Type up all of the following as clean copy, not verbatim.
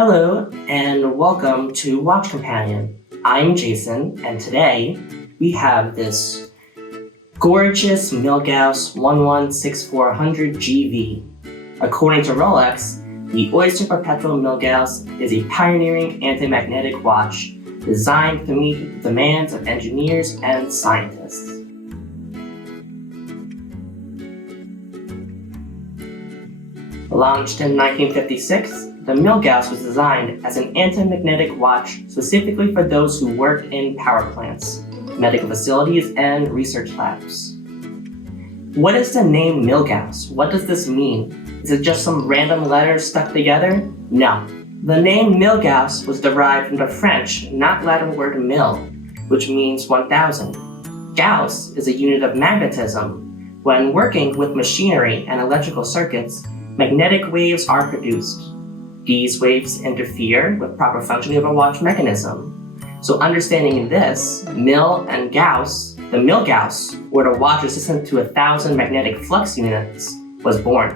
Hello and welcome to Watch Companion. I'm Jason and today we have this gorgeous Milgauss 116400GV. According to Rolex, the Oyster Perpetual Milgauss is a pioneering anti-magnetic watch designed to meet the demands of engineers and scientists. Launched in 1956, the Milgauss was designed as an anti-magnetic watch specifically for those who work in power plants, medical facilities, and research labs. What is the name Milgauss? What does this mean? Is it just some random letters stuck together? No. The name Milgauss was derived from the French, not Latin word mil, which means 1000. Gauss is a unit of magnetism. When working with machinery and electrical circuits, magnetic waves are produced. These waves interfere with proper functioning of a watch mechanism. So understanding this, Mil and Gauss, the Milgauss, or the watch resistant to 1000 magnetic flux units, was born.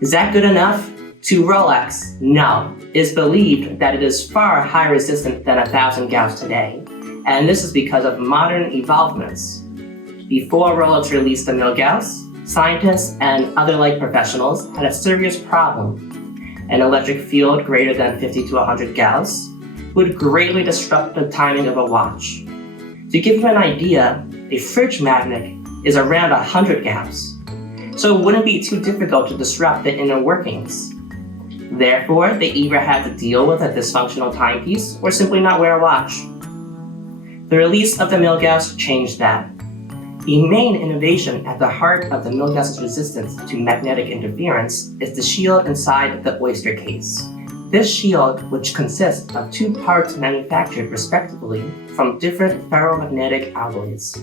Is that good enough? To Rolex, no. It is believed that it is far higher resistant than 1000 Gauss today, and this is because of modern evolvements. Before Rolex released the Milgauss, scientists and other like professionals had a serious problem. An electric field greater than 50 to 100 Gauss would greatly disrupt the timing of a watch. To give you an idea, a fridge magnet is around 100 Gauss, so it wouldn't be too difficult to disrupt the inner workings. Therefore, they either had to deal with a dysfunctional timepiece or simply not wear a watch. The release of the Milgauss changed that. The main innovation at the heart of the Milgauss's resistance to magnetic interference is the shield inside the Oyster case. This shield, which consists of two parts manufactured respectively from different ferromagnetic alloys.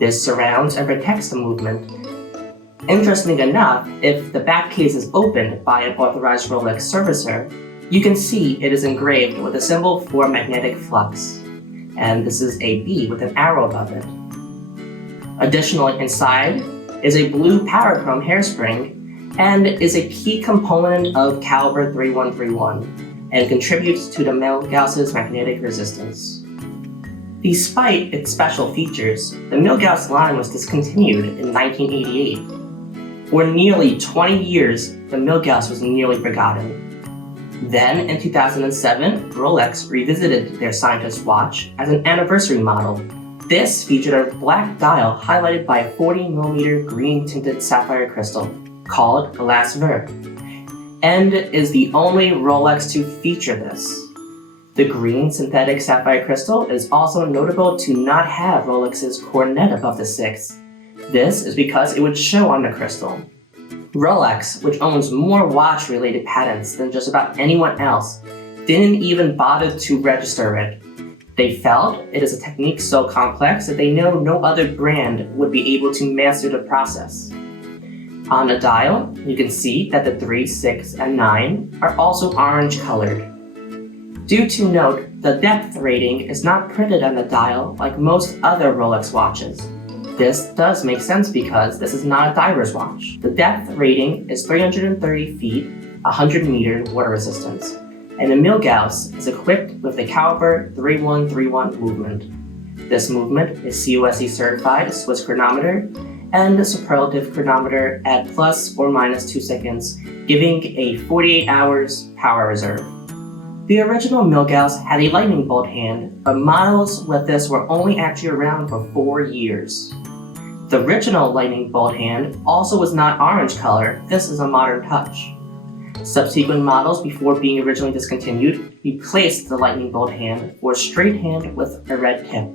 This surrounds and protects the movement. Interestingly enough, if the back case is opened by an authorized Rolex servicer, you can see it is engraved with a symbol for magnetic flux. And this is a B with an arrow above it. Additionally, inside is a blue parachrome hairspring and is a key component of caliber 3131 and contributes to the Milgauss's magnetic resistance. Despite its special features, the Milgauss line was discontinued in 1988. For nearly 20 years, the Milgauss was nearly forgotten. Then, in 2007, Rolex revisited their scientist watch as an anniversary model. This featured a black dial highlighted by a 40mm green-tinted sapphire crystal called Glace Vert, and is the only Rolex to feature this. The green synthetic sapphire crystal is also notable to not have Rolex's coronet above the 6. This is because it would show on the crystal. Rolex, which owns more watch-related patents than just about anyone else, didn't even bother to register it. They felt it is a technique so complex that they know no other brand would be able to master the process. On the dial, you can see that the 3, 6, and 9 are also orange colored. Do to note, the depth rating is not printed on the dial like most other Rolex watches. This does make sense because this is not a diver's watch. The depth rating is 330 feet, 100 meter water resistance, and the Milgauss is equipped with the caliber 3131 movement. This movement is COSC certified Swiss chronometer and the superlative chronometer at plus or minus 2 seconds, giving a 48 hours power reserve. The original Milgauss had a lightning bolt hand, but models with this were only actually around for 4 years. The original lightning bolt hand also was not orange color. This is a modern touch. Subsequent models before being originally discontinued replaced the lightning bolt hand for a straight hand with a red tip.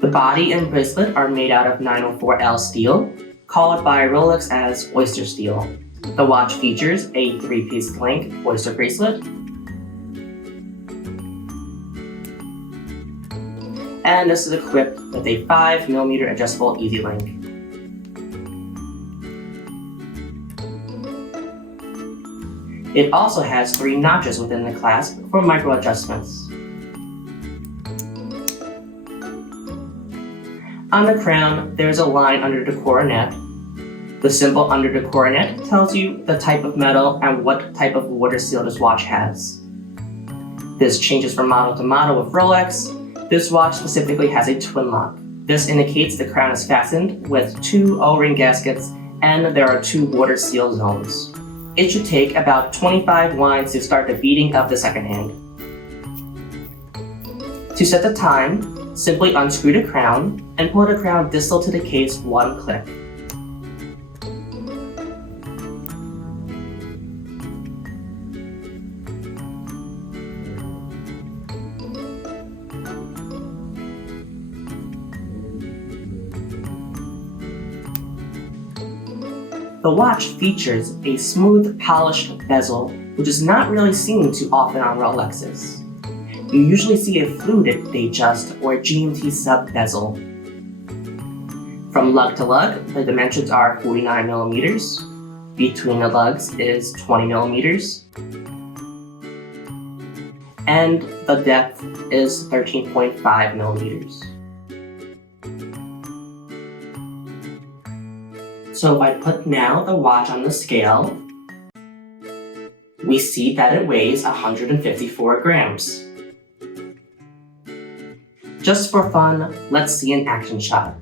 The body and bracelet are made out of 904L steel, called by Rolex as Oyster steel. The watch features a 3-piece link Oyster bracelet, and this is equipped with a 5mm adjustable easy link. It also has 3 notches within the clasp for micro adjustments. On the crown, there is a line under the coronet. The symbol under the coronet tells you the type of metal and what type of water seal this watch has. This changes from model to model with Rolex. This watch specifically has a twin lock. This indicates the crown is fastened with 2 O-ring gaskets and there are 2 water seal zones. It should take about 25 winds to start the beating of the second hand. To set the time, simply unscrew the crown and pull the crown distal to the case 1 click. The watch features a smooth, polished bezel, which is not really seen too often on Rolexes. You usually see a fluted Datejust or GMT sub-bezel. From lug to lug, the dimensions are 49 millimeters. Between the lugs is 20 millimeters. And the depth is 13.5 millimeters. So if I put now the watch on the scale, we see that it weighs 154 grams. Just for fun, let's see an action shot.